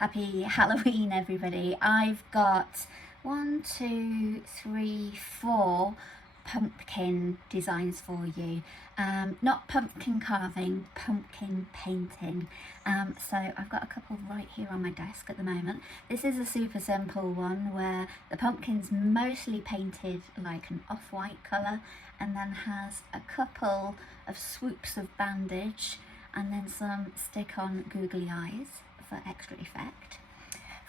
Happy Halloween, everybody. I've got 4 pumpkin designs for you. Not pumpkin carving, pumpkin painting. So I've got a couple right here on my desk at the moment. This is a super simple one where the pumpkin's mostly painted like an off-white colour and then has a couple of swoops of bandage and then some stick-on googly eyes for extra effect.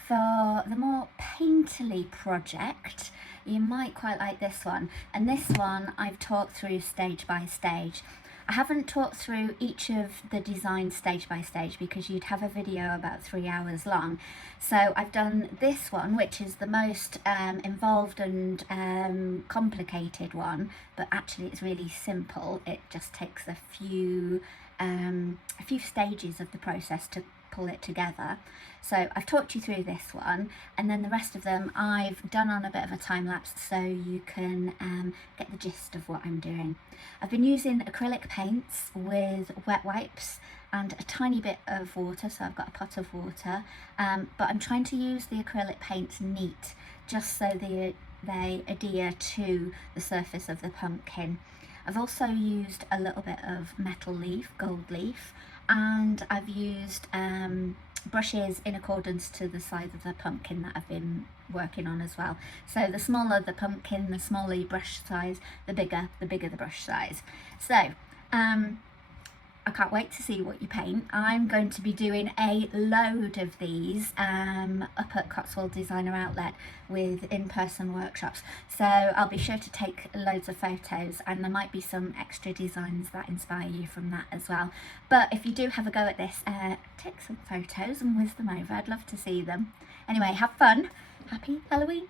For the more painterly project, you might quite like this one, and this one I've talked through stage by stage. I haven't talked through each of the designs stage by stage because you'd have a video about 3 hours long. So I've done this one, which is the most involved and complicated one, but actually it's really simple. It just takes a few stages of the process to pull it together. So I've talked you through this one, and then the rest of them I've done on a bit of a time lapse so you can get the gist of what I'm doing. I've been using acrylic paints with wet wipes and a tiny bit of water, so I've got a pot of water, but I'm trying to use the acrylic paints neat just so they adhere to the surface of the pumpkin. I've also used a little bit of metal leaf, gold leaf, and I've used brushes in accordance to the size of the pumpkin that I've been working on as well. So the smaller the pumpkin, the smaller your brush size, the bigger the brush size. So I can't wait to see what you paint. I'm going to be doing a load of these up at Cotswold Designer Outlet with in-person workshops. So I'll be sure to take loads of photos, and there might be some extra designs that inspire you from that as well. But if you do have a go at this, take some photos and whiz them over. I'd love to see them. Anyway, have fun. Happy Halloween.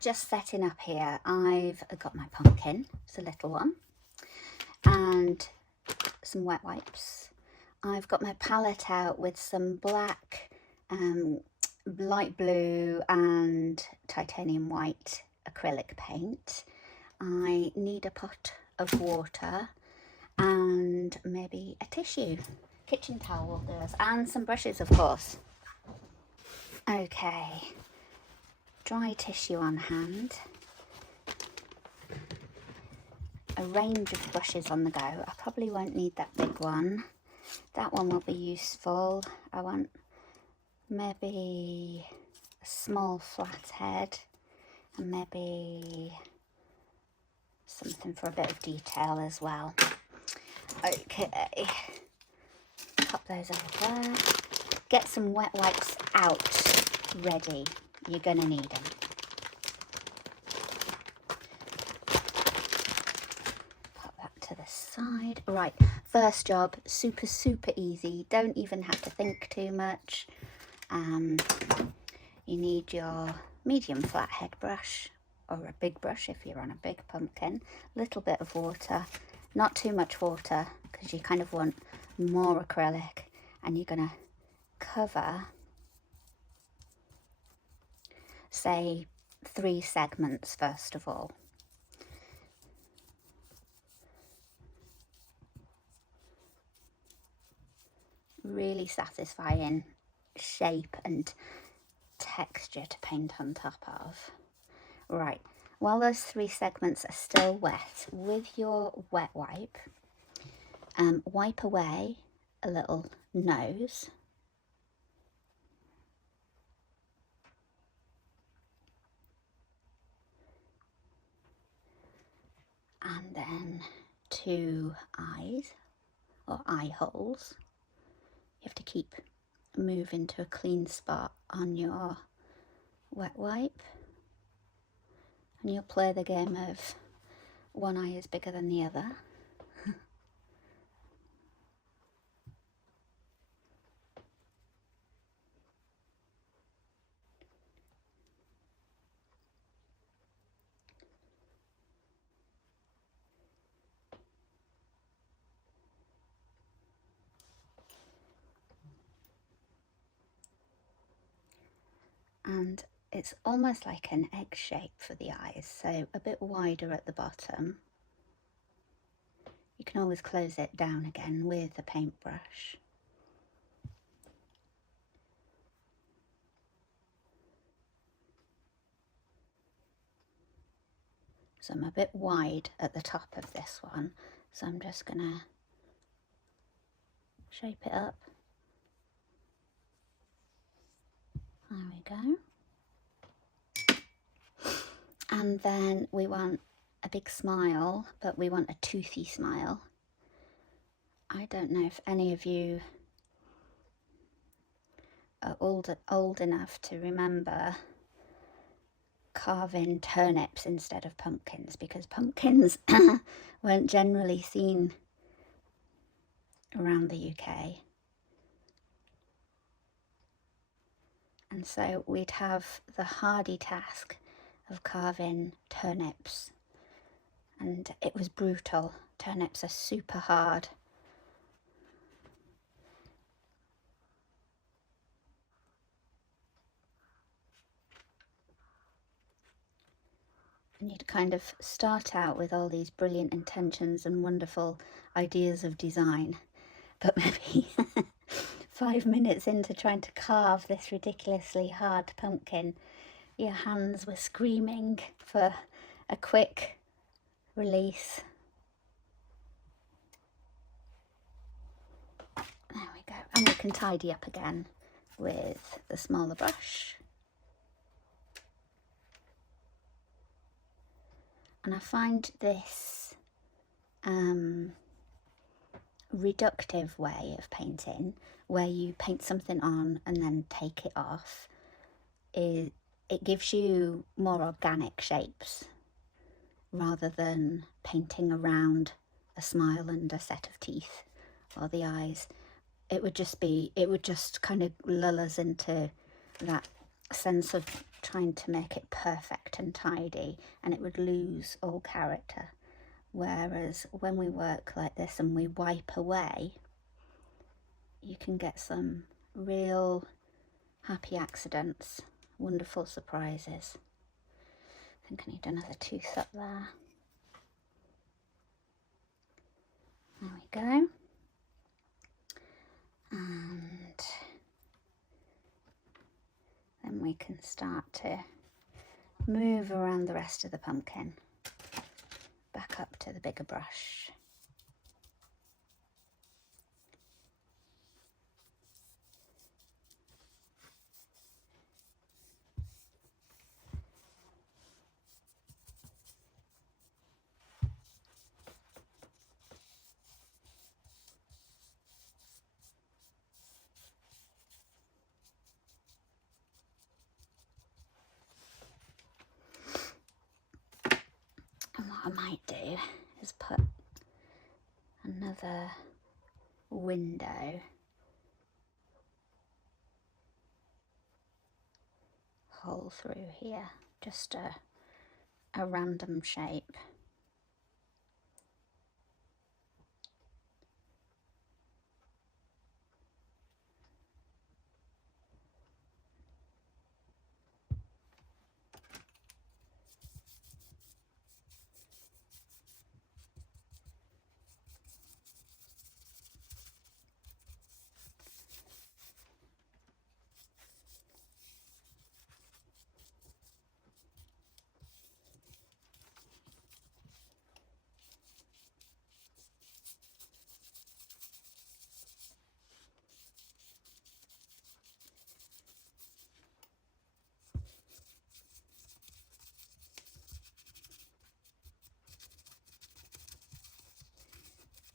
Just setting up here, I've got my pumpkin. It's a little one. And some wet wipes. I've got my palette out with some black, light blue and titanium white acrylic paint. I need a pot of water and maybe a tissue. Kitchen towel will do us, and some brushes, of course. Okay, dry tissue on hand. A range of brushes on the go. I probably won't need that big one. That one will be useful. I want maybe a small flat head and maybe something for a bit of detail as well. Okay, pop those over there. Get some wet wipes out ready. You're gonna need them. To the side. Right, first job, super easy. Don't even have to think too much. You need your medium flat head brush, or a big brush if you're on a big pumpkin. Little bit of water, not too much water because you kind of want more acrylic, and you're gonna cover, say, 3 segments first of all. Really satisfying shape and texture to paint on top of. Right, while those 3 segments are still wet, with your wet wipe, wipe away a little nose. And then 2 eyes, or eye holes. You have to keep moving to a clean spot on your wet wipe, and you'll play the game of one eye is bigger than the other. And it's almost like an egg shape for the eyes, so a bit wider at the bottom. You can always close it down again with a paintbrush. So I'm a bit wide at the top of this one, so I'm just gonna shape it up. There we go. And then we want a big smile, but we want a toothy smile. I don't know if any of you are old enough to remember carving turnips instead of pumpkins, because pumpkins weren't generally seen around the UK. And so we'd have the hardy task of carving turnips, and it was brutal. Turnips are super hard. And you'd kind of start out with all these brilliant intentions and wonderful ideas of design, but maybe 5 minutes into trying to carve this ridiculously hard pumpkin, your hands were screaming for a quick release. There we go. And we can tidy up again with the smaller brush. And I find this reductive way of painting, where you paint something on and then take it off, it gives you more organic shapes rather than painting around a smile and a set of teeth or the eyes. It would just kind of lull us into that sense of trying to make it perfect and tidy, and it would lose all character. Whereas when we work like this and we wipe away, you can get some real happy accidents, wonderful surprises. I think I need another tooth up there. There we go. And then we can start to move around the rest of the pumpkin, back up to the bigger brush. And what I might do is put another window hole through here, just a random shape.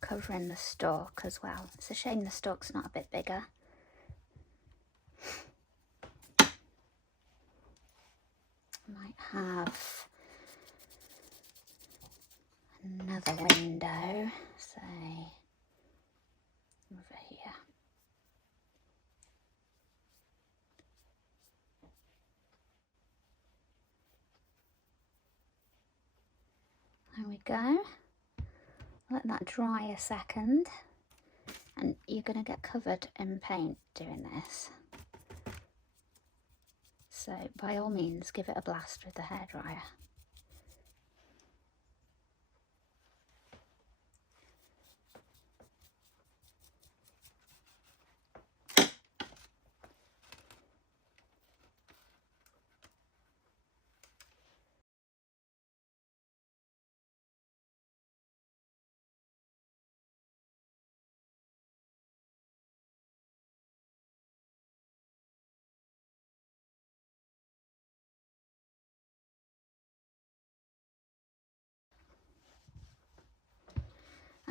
Covering the stalk as well. It's a shame the stalk's not a bit bigger. Might have another window, say over here. There we go. Let that dry a second, and you're going to get covered in paint doing this. So by all means, give it a blast with the hairdryer.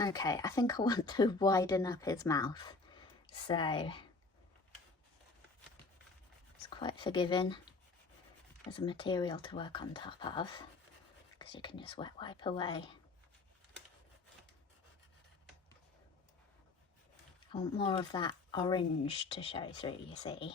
Okay, I think I want to widen up his mouth, so it's quite forgiving. There's a material to work on top of, because you can just wet wipe away. I want more of that orange to show through, you see.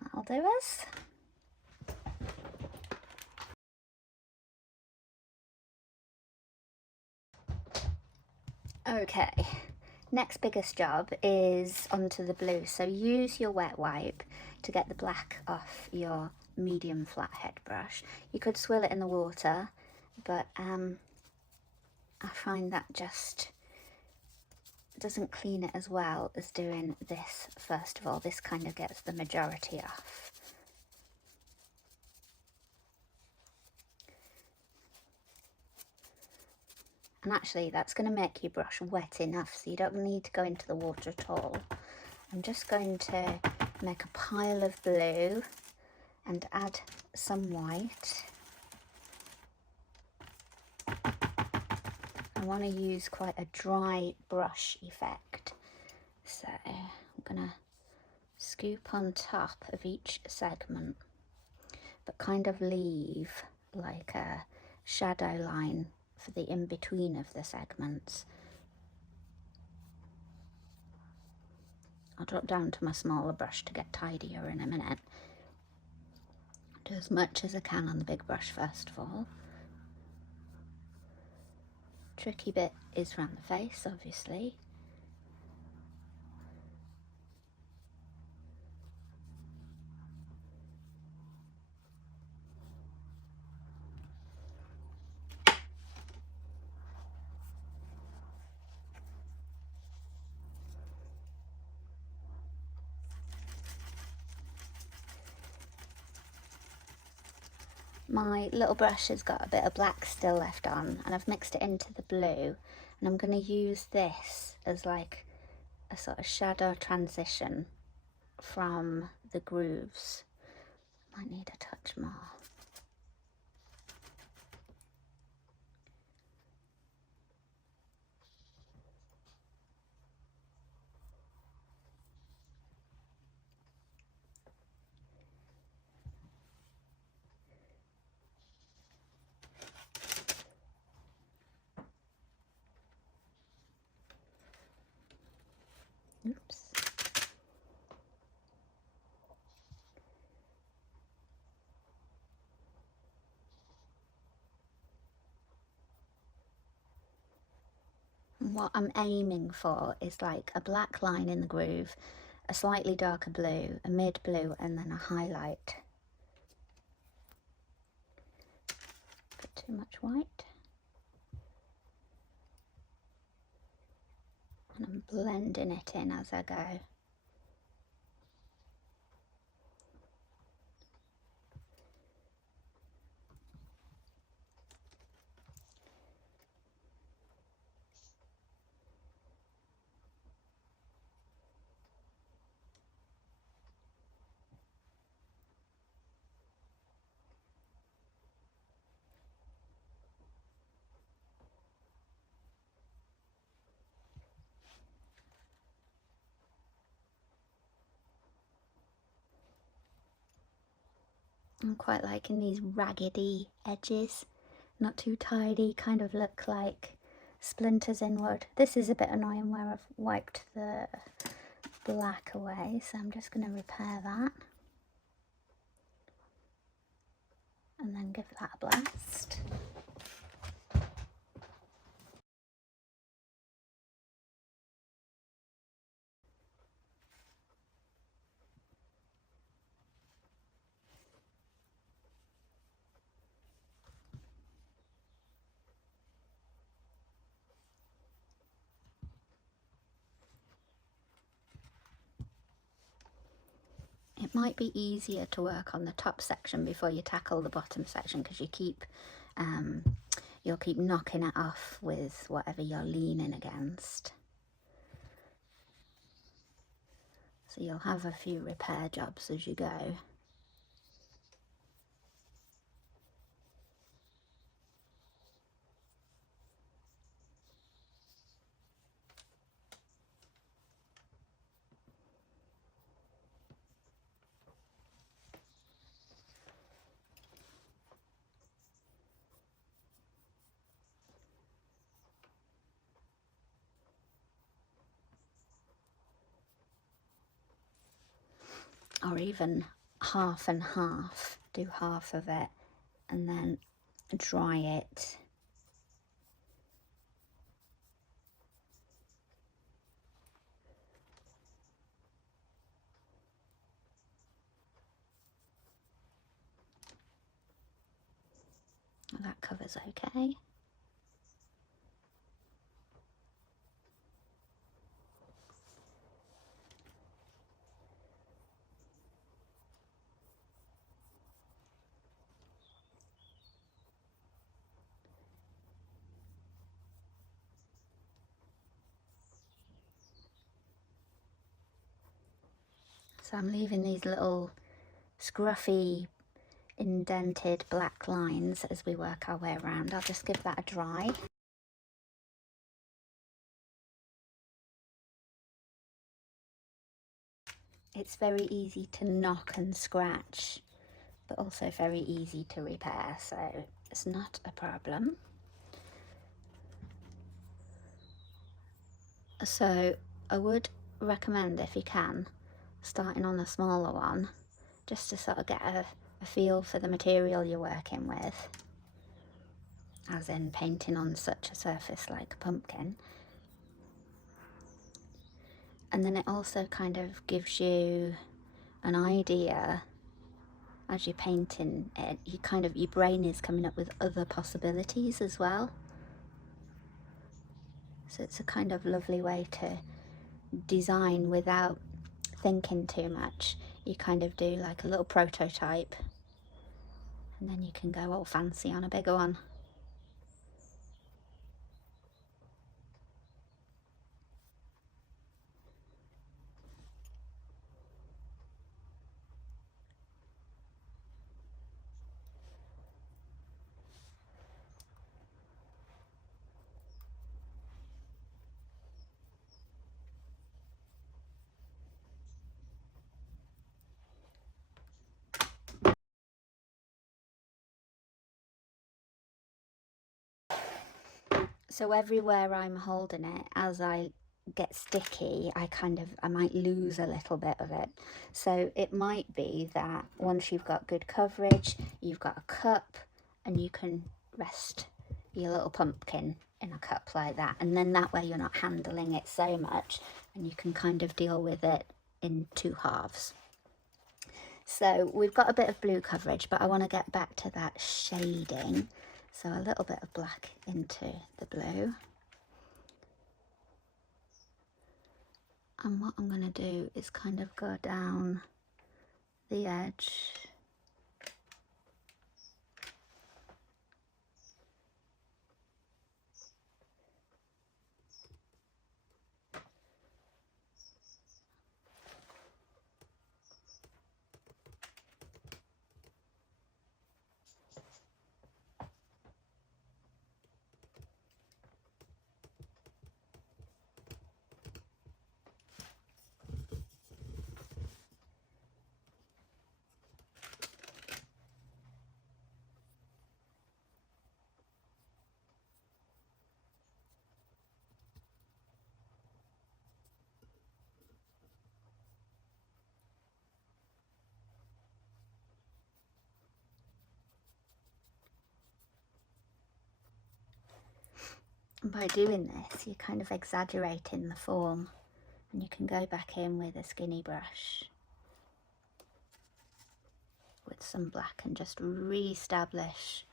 That'll do us. Okay, next biggest job is onto the blue. So use your wet wipe to get the black off your medium flathead brush. You could swill it in the water, but I find that just doesn't clean it as well as doing this first of all. This kind of gets the majority off. And actually that's going to make your brush wet enough so you don't need to go into the water at all. I'm just going to make a pile of blue and add some white. I want to use quite a dry brush effect, so I'm going to scoop on top of each segment, but kind of leave like a shadow line for the in-between of the segments. I'll drop down to my smaller brush to get tidier in a minute. Do as much as I can on the big brush first of all. Tricky bit is around the face, obviously. My little brush has got a bit of black still left on, and I've mixed it into the blue, and I'm going to use this as like a sort of shadow transition from the grooves. Might need a touch more. Oops. What I'm aiming for is like a black line in the groove, a slightly darker blue, a mid blue, and then a highlight. Bit too much white. And I'm blending it in as I go. I'm quite liking these raggedy edges, not too tidy, kind of look like splinters in wood. This is a bit annoying where I've wiped the black away, so I'm just going to repair that and then give that a blast. It It might be easier to work on the top section before you tackle the bottom section, because you'll keep knocking it off with whatever you're leaning against. So you'll have a few repair jobs as you go. Or even half and half, do half of it and then dry it. Well, that covers okay. So I'm leaving these little scruffy indented black lines as we work our way around. I'll just give that a dry. It's very easy to knock and scratch, but also very easy to repair, so it's not a problem. So I would recommend, if you can, starting on a smaller one, just to sort of get a feel for the material you're working with, as in painting on such a surface like a pumpkin. And then it also kind of gives you an idea as you're painting it. Your brain is coming up with other possibilities as well. So it's a kind of lovely way to design without thinking too much. You kind of do like a little prototype, and then you can go all fancy on a bigger one. So everywhere I'm holding it, as I get sticky, I might lose a little bit of it. So it might be that once you've got good coverage, you've got a cup, and you can rest your little pumpkin in a cup like that, and then that way you're not handling it so much, and you can kind of deal with it in two halves. So we've got a bit of blue coverage, but I want to get back to that shading. So a little bit of black into the blue. And what I'm going to do is kind of go down the edge. And by doing this, you're kind of exaggerating the form, and you can go back in with a skinny brush with some black and just re-establish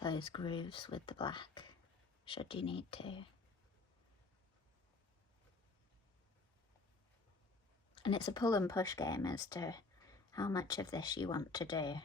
those grooves with the black, should you need to. And it's a pull and push game as to how much of this you want to do.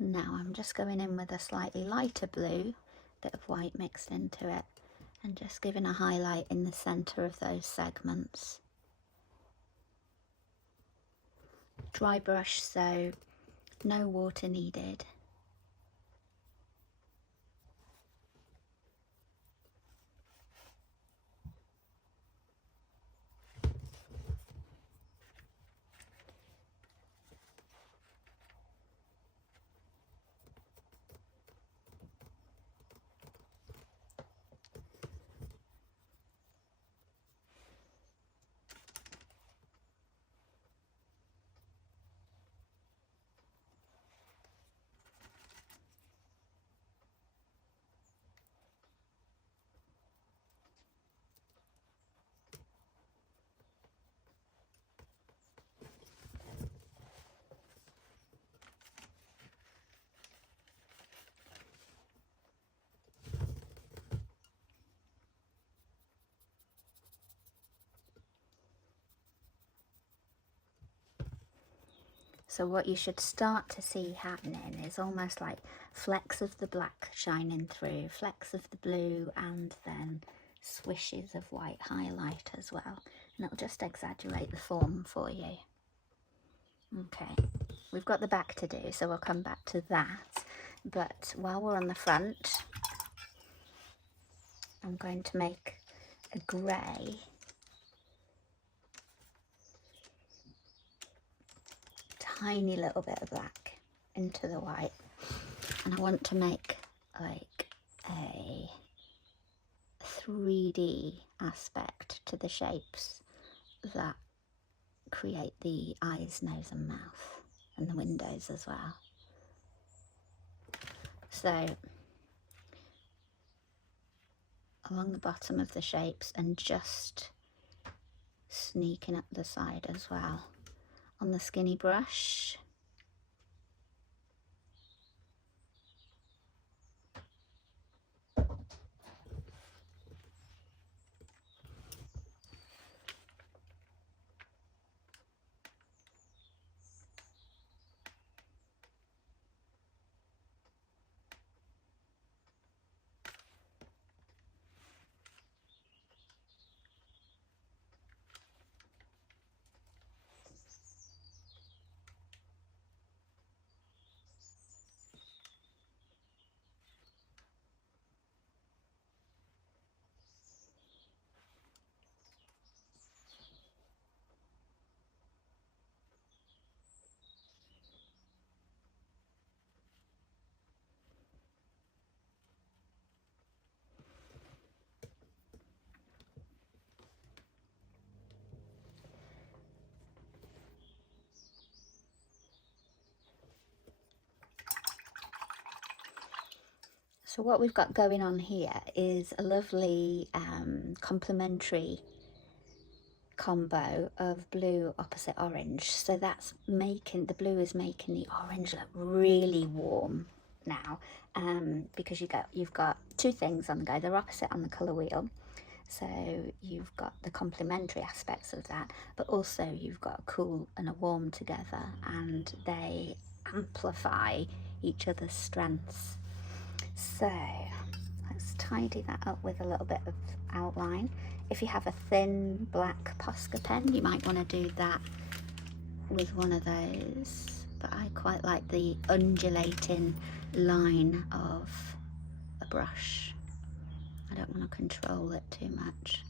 Now I'm just going in with a slightly lighter blue, bit of white mixed into it, and just giving a highlight in the centre of those segments. Dry brush, so no water needed. So what you should start to see happening is almost like flecks of the black shining through, flecks of the blue, and then swishes of white highlight as well. And it'll just exaggerate the form for you. Okay, we've got the back to do, so we'll come back to that. But while we're on the front, I'm going to make a grey. Tiny little bit of black into the white, and I want to make like a 3D aspect to the shapes that create the eyes, nose and mouth, and the windows as well. So along the bottom of the shapes and just sneaking up the side as well on the skinny brush. So what we've got going on here is a lovely complementary combo of blue opposite orange. So that's making, the blue is making the orange look really warm now, because you've got two things on the go. They're opposite on the colour wheel. So you've got the complementary aspects of that, but also you've got a cool and a warm together, and they amplify each other's strengths. So let's tidy that up with a little bit of outline. If you have a thin black Posca pen, you might want to do that with one of those, but I quite like the undulating line of a brush. I don't want to control it too much.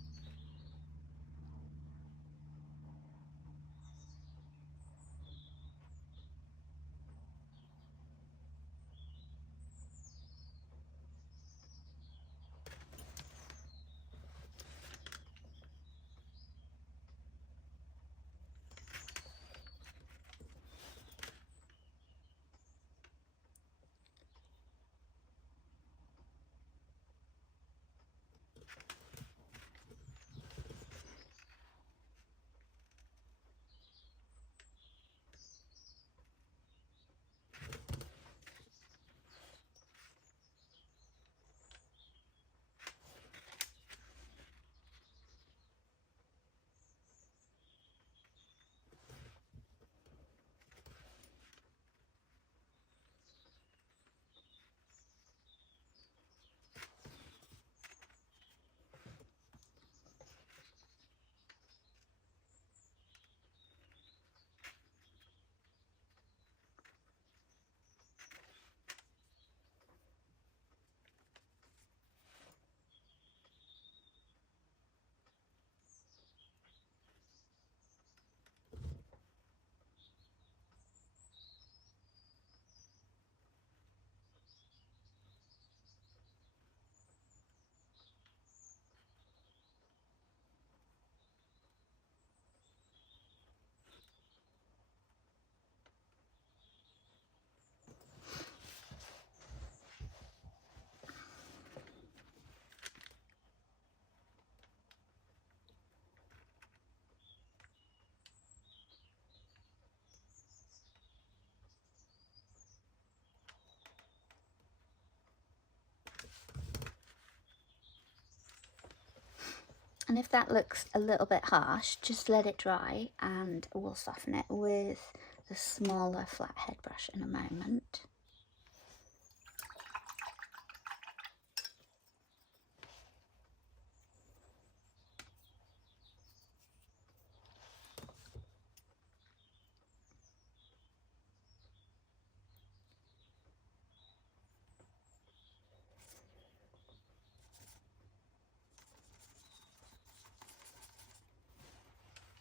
And if that looks a little bit harsh, just let it dry and we'll soften it with the smaller flathead brush in a moment.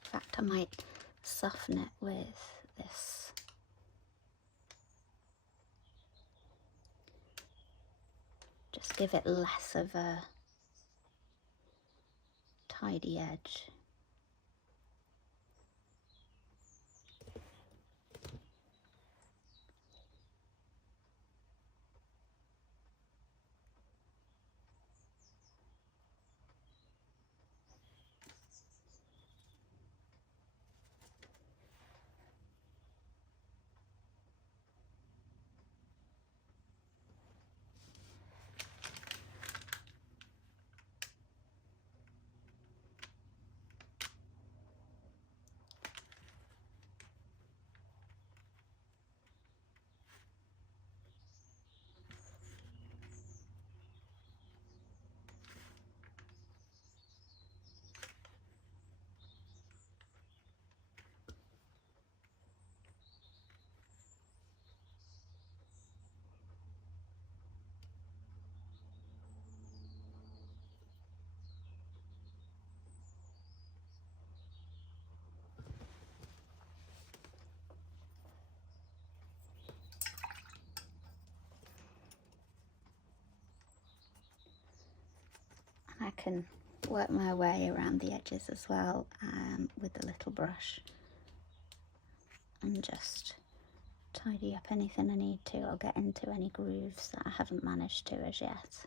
In fact, I might soften it with this. Just give it less of a tidy edge. I can work my way around the edges as well with the little brush and just tidy up anything I need to. I'll get into any grooves that I haven't managed to as yet.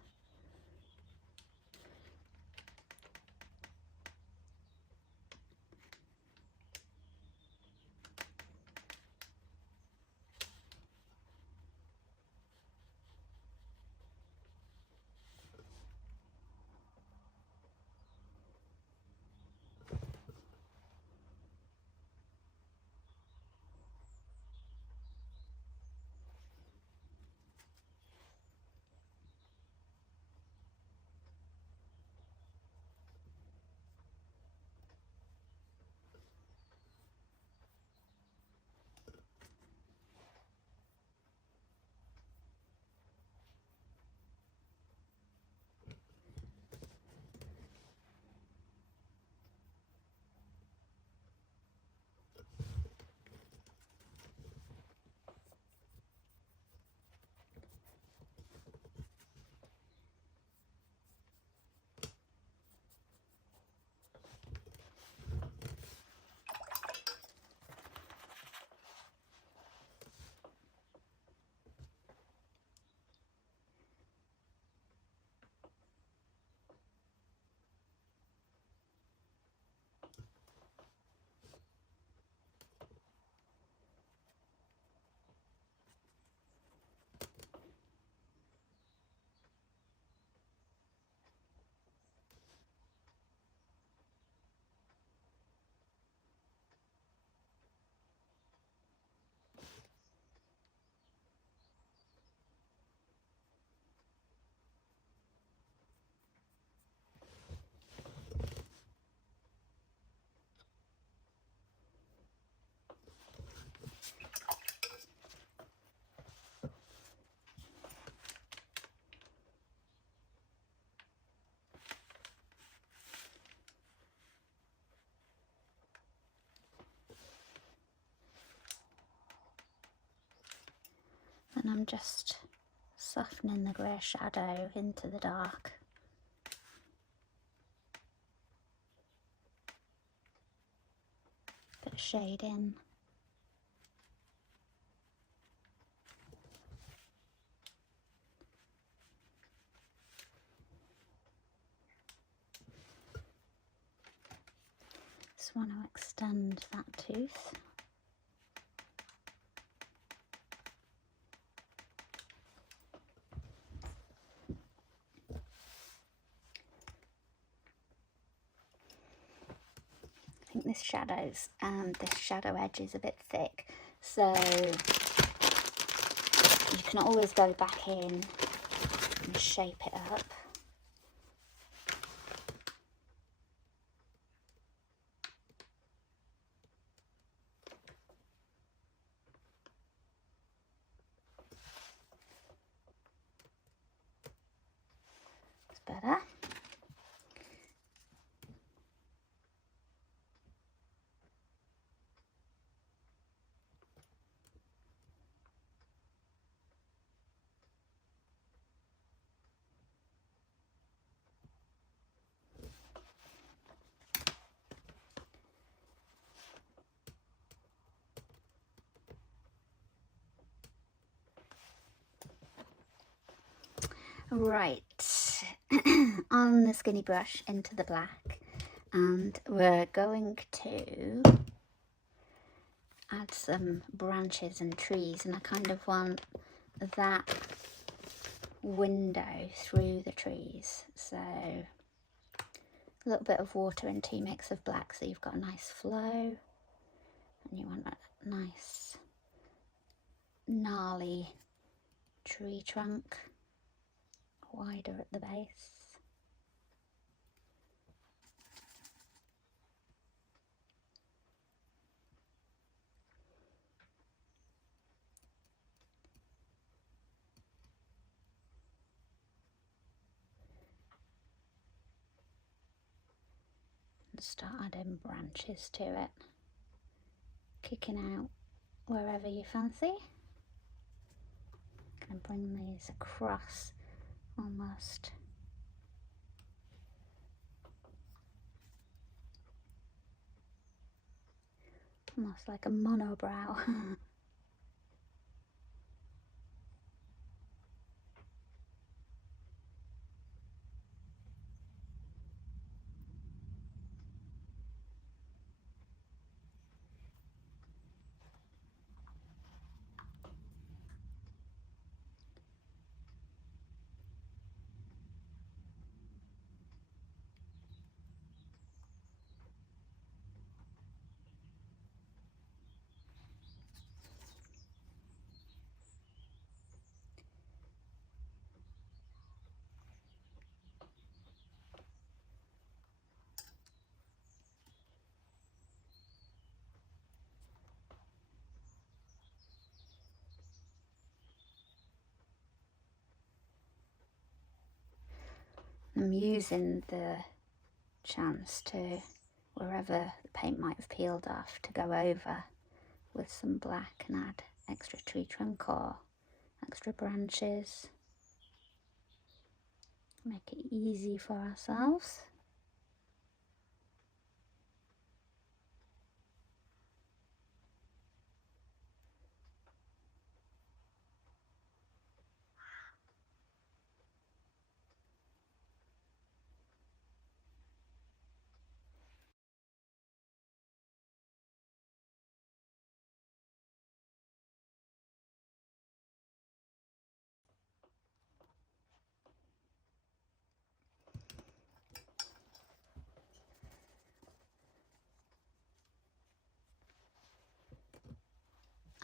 and I'm just softening the grey shadow into the dark. Bit of shade in. Just want to extend that tooth. I think this shadow edge is a bit thick, so you can always go back in and shape it up. It's better. Right, on the skinny brush into the black, and we're going to add some branches and trees, and I kind of want that window through the trees, so a little bit of water and tea mix of black so you've got a nice flow, and you want a nice gnarly tree trunk, wider at the base. And start adding branches to it, kicking out wherever you fancy. Going to bring these across almost like a monobrow. I'm using the chance to, wherever the paint might have peeled off, to go over with some black and add extra tree trunk or extra branches. Make it easy for ourselves.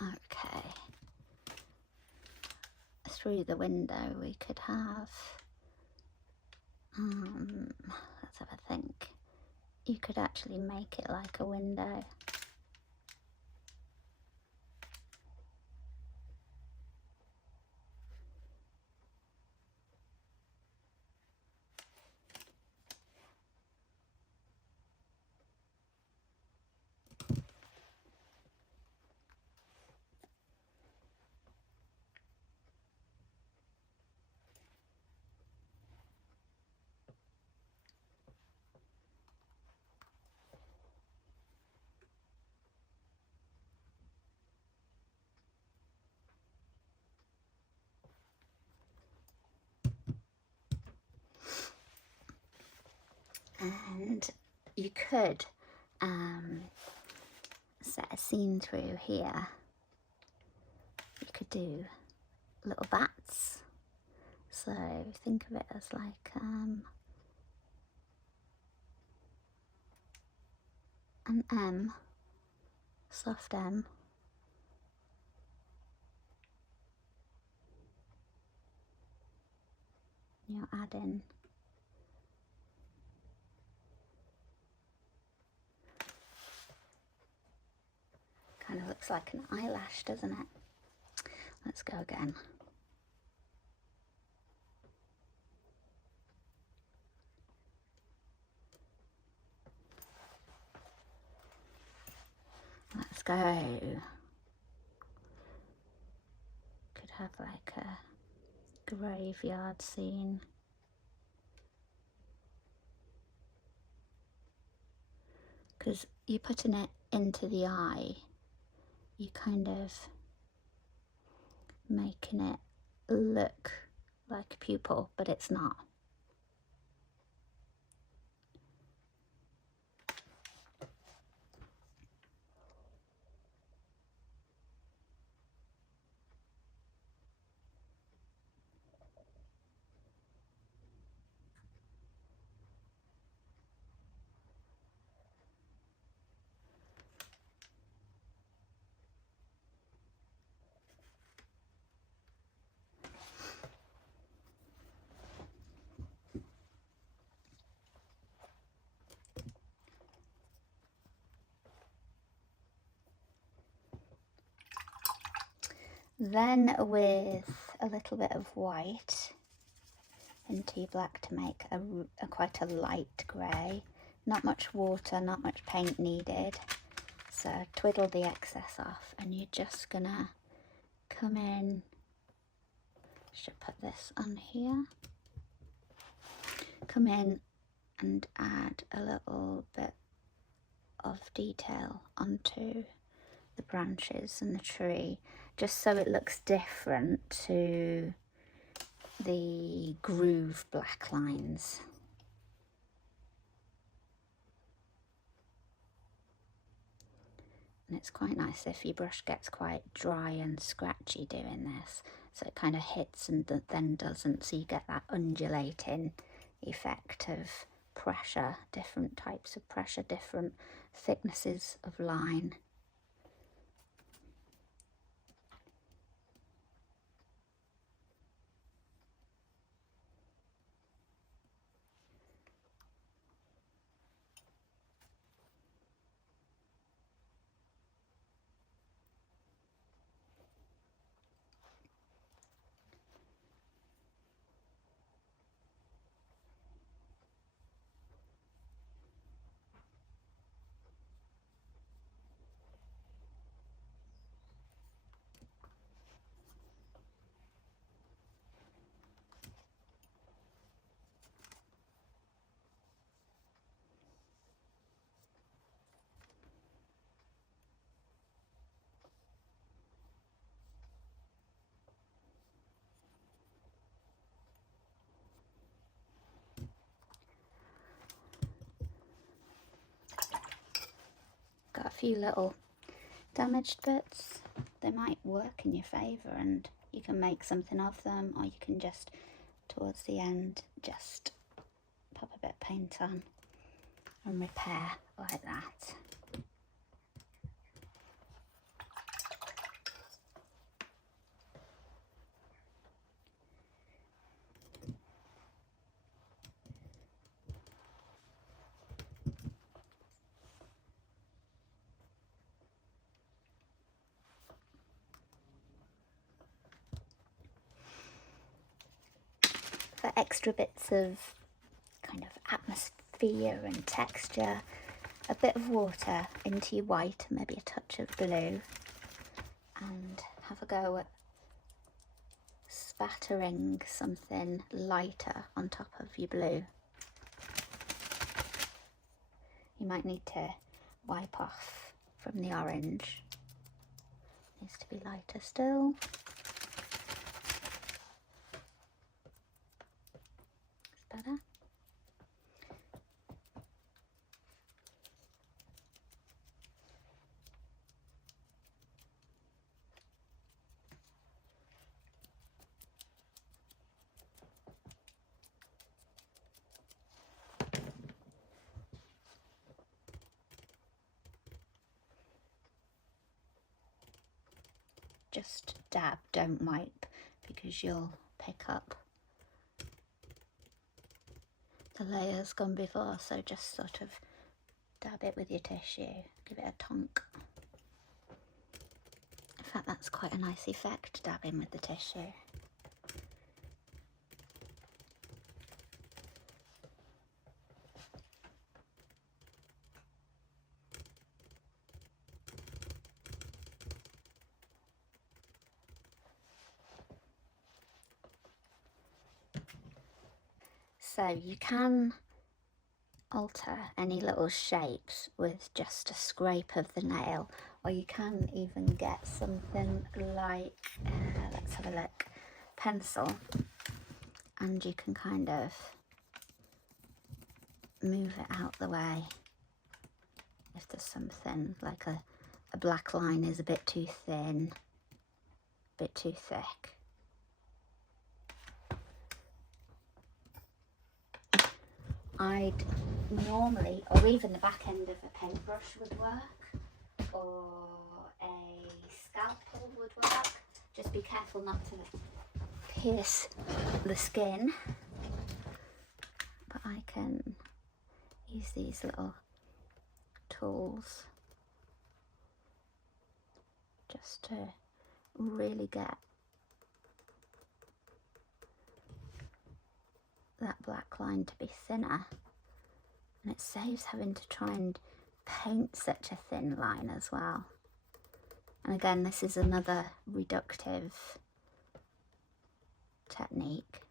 Okay, through the window we could have, let's have a think, you could actually make it like a window. And you could set a scene through here. You could do little bats. So think of it as like an M, soft M. You're adding kind of looks like an eyelash, doesn't it? Let's go again. Let's go. Could have like a graveyard scene. Because you're putting it into the eye, you're kind of making it look like a pupil, but it's not. Then with a little bit of white into your black to make a quite a light grey. Not much water, not much paint needed. So twiddle the excess off and you're just gonna come in, should put this on here, come in and add a little bit of detail onto the branches and the tree, just so it looks different to the groove black lines. And it's quite nice if your brush gets quite dry and scratchy doing this, so it kind of hits and then doesn't, so you get that undulating effect of pressure, different types of pressure, different thicknesses of line. Got a few little damaged bits. They might work in your favour and you can make something of them, or you can just, towards the end, just pop a bit of paint on and repair like that. For extra bits of kind of atmosphere and texture, a bit of water into your white and maybe a touch of blue, and have a go at spattering something lighter on top of your blue. You might need to wipe off from the orange. Needs to be lighter still. Better. just dab, don't wipe, because you'll pick up the layers gone before. So just sort of dab it with your tissue, give it a tonk. In fact, that's quite a nice effect, dabbing with the tissue. So you can alter any little shapes with just a scrape of the nail, or you can even get something like, let's have a look, pencil, and you can kind of move it out the way if there's something like a black line is a bit too thin, a bit too thick. I'd normally, or even the back end of a paintbrush would work, or a scalpel would work. Just be careful not to pierce the skin. But I can use these little tools just to really get that black line to be thinner, and it saves having to try and paint such a thin line as well. And again, this is another reductive technique,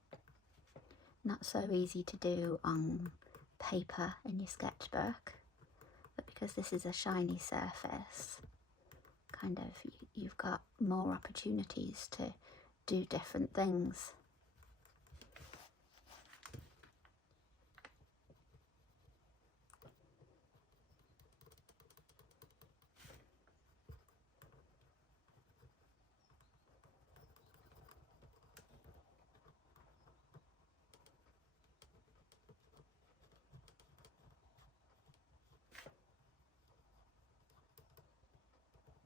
not so easy to do on paper in your sketchbook, but because this is a shiny surface, kind of you've got more opportunities to do different things.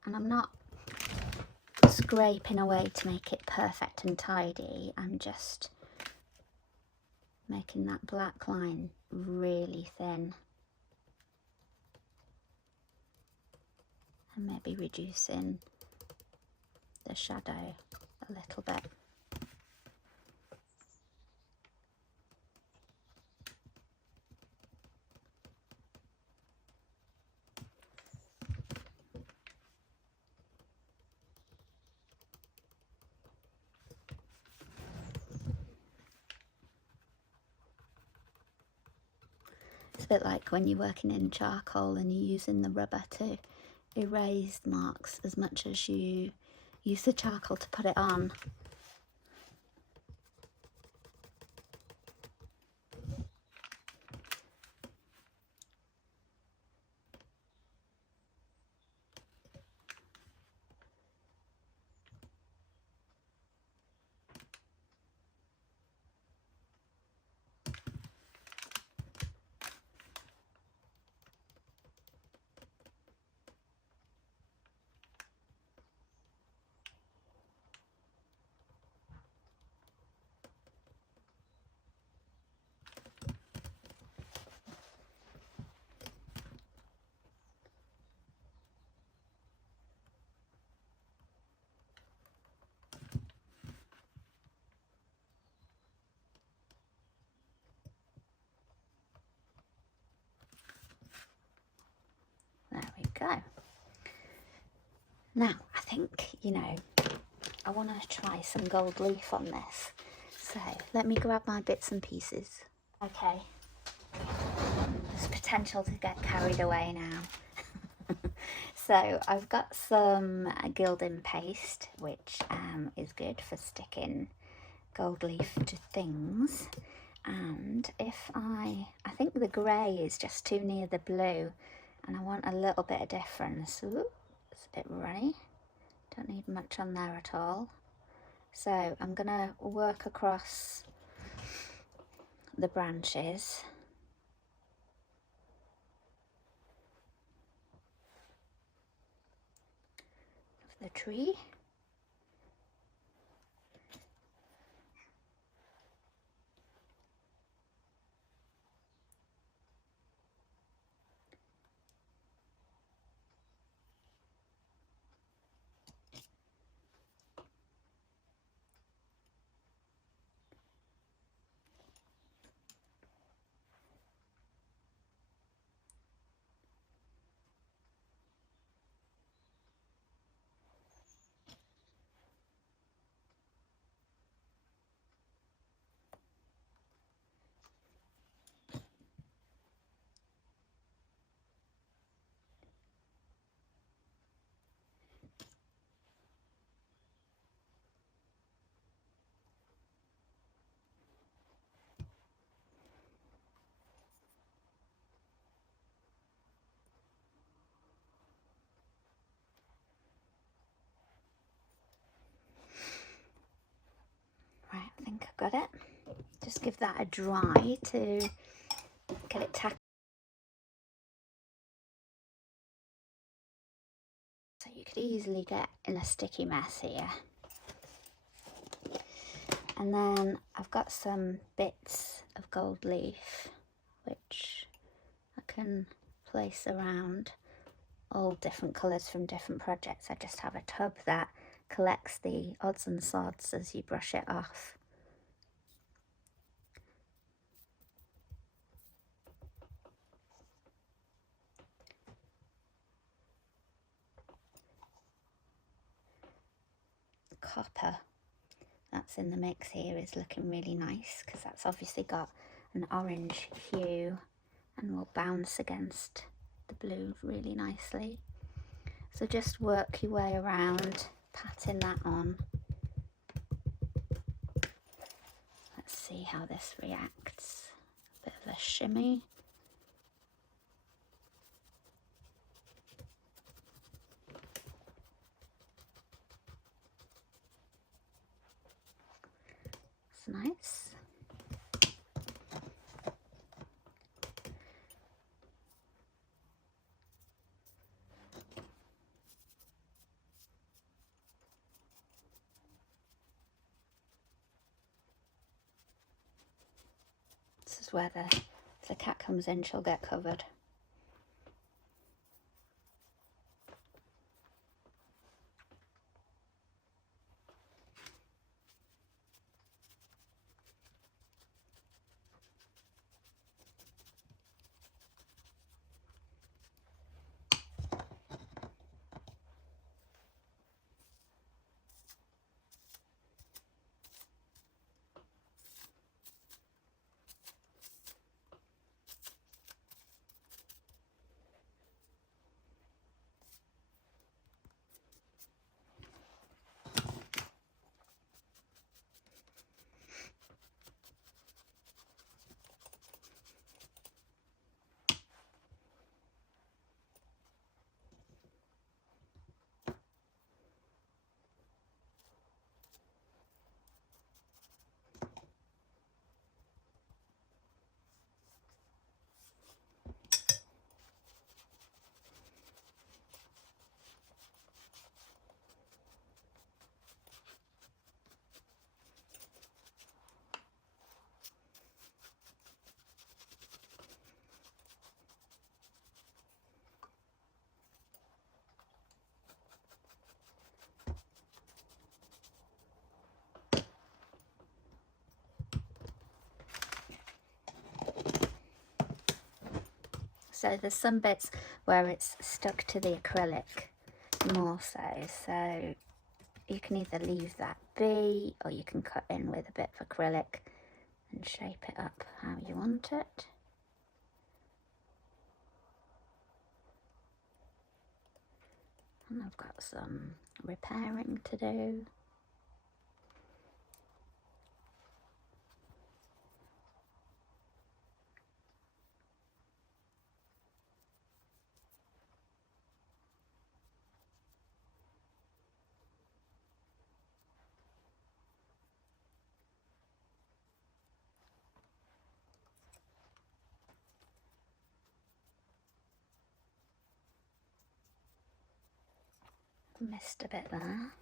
And I'm not scraping away to make it perfect and tidy, I'm just making that black line really thin and maybe reducing the shadow a little bit. It's a bit like when you're working in charcoal and you're using the rubber to erase marks as much as you use the charcoal to put it on. There we go. Now, I think, I want to try some gold leaf on this. So let me grab my bits and pieces. Okay, there's potential to get carried away now. So I've got some gilding paste, which is good for sticking gold leaf to things. And if I think the grey is just too near the blue, and I want a little bit of difference. Ooh, it's a bit runny. Don't need much on there at all. So I'm gonna work across the branches. Of the tree. think I've got it. Just give that a dry to get it tacked. So you could easily get in a sticky mess here. And then I've got some bits of gold leaf which I can place around, all different colours from different projects. I just have a tub that collects the odds and sods as you brush it off. Copper that's in the mix here is looking really nice because that's obviously got an orange hue and will bounce against the blue really nicely. So just work your way around, patting that on. Let's see how this reacts. A bit of a shimmy. It's nice. This is where if the cat comes in, she'll get covered. So there's some bits where it's stuck to the acrylic more so you can either leave that be or you can cut in with a bit of acrylic and shape it up how you want it. And I've got some repairing to do. Missed a bit there.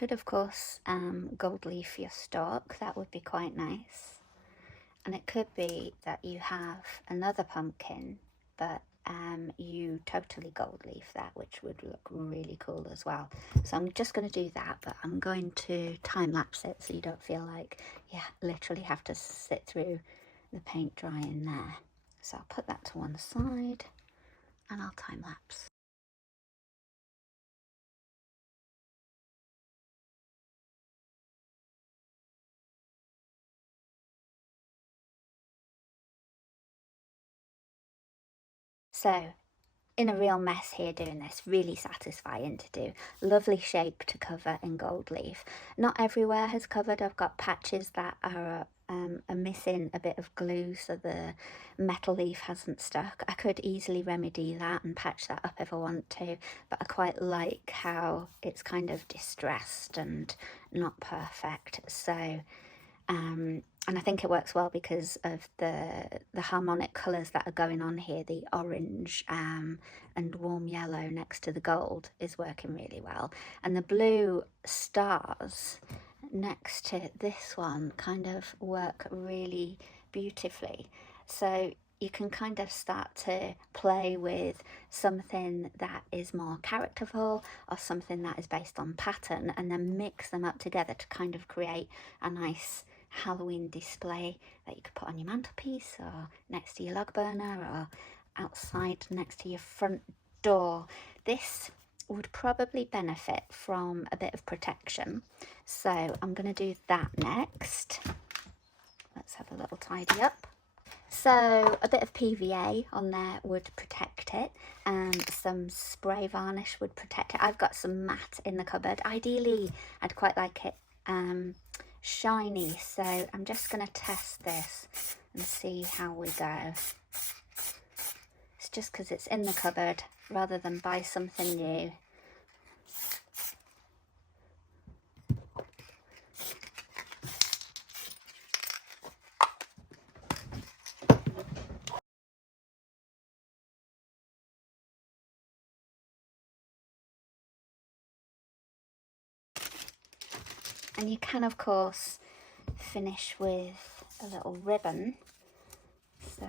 could of course gold leaf your stalk, that would be quite nice. And it could be that you have another pumpkin, but you totally gold leaf that, which would look really cool as well. So I'm just going to do that, but I'm going to time lapse it so you don't feel like you literally have to sit through the paint drying there. So I'll put that to one side and I'll time lapse. So, in a real mess here doing this, really satisfying to do. Lovely shape to cover in gold leaf. Not everywhere has covered. I've got patches that are missing a bit of glue so the metal leaf hasn't stuck. I could easily remedy that and patch that up if I want to, but I quite like how it's kind of distressed and not perfect. So and I think it works well because of the harmonic colours that are going on here. The orange and warm yellow next to the gold is working really well. And the blue stars next to this one kind of work really beautifully. So you can kind of start to play with something that is more characterful or something that is based on pattern, and then mix them up together to kind of create a nice Halloween display that you could put on your mantelpiece or next to your log burner or outside next to your front door. This would probably benefit from a bit of protection, so I'm going to do that next. Let's have a little tidy up. So a bit of PVA on there would protect it, and some spray varnish would protect it. I've got some matte in the cupboard. Ideally I'd quite like it shiny, so I'm just going to test this and see how we go. It's just because it's in the cupboard rather than buy something new. And you can of course finish with a little ribbon. So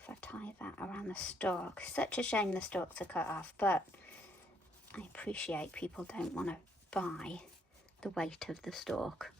if I tie that around the stalk, such a shame the stalks are cut off, but I appreciate people don't want to buy the weight of the stalk.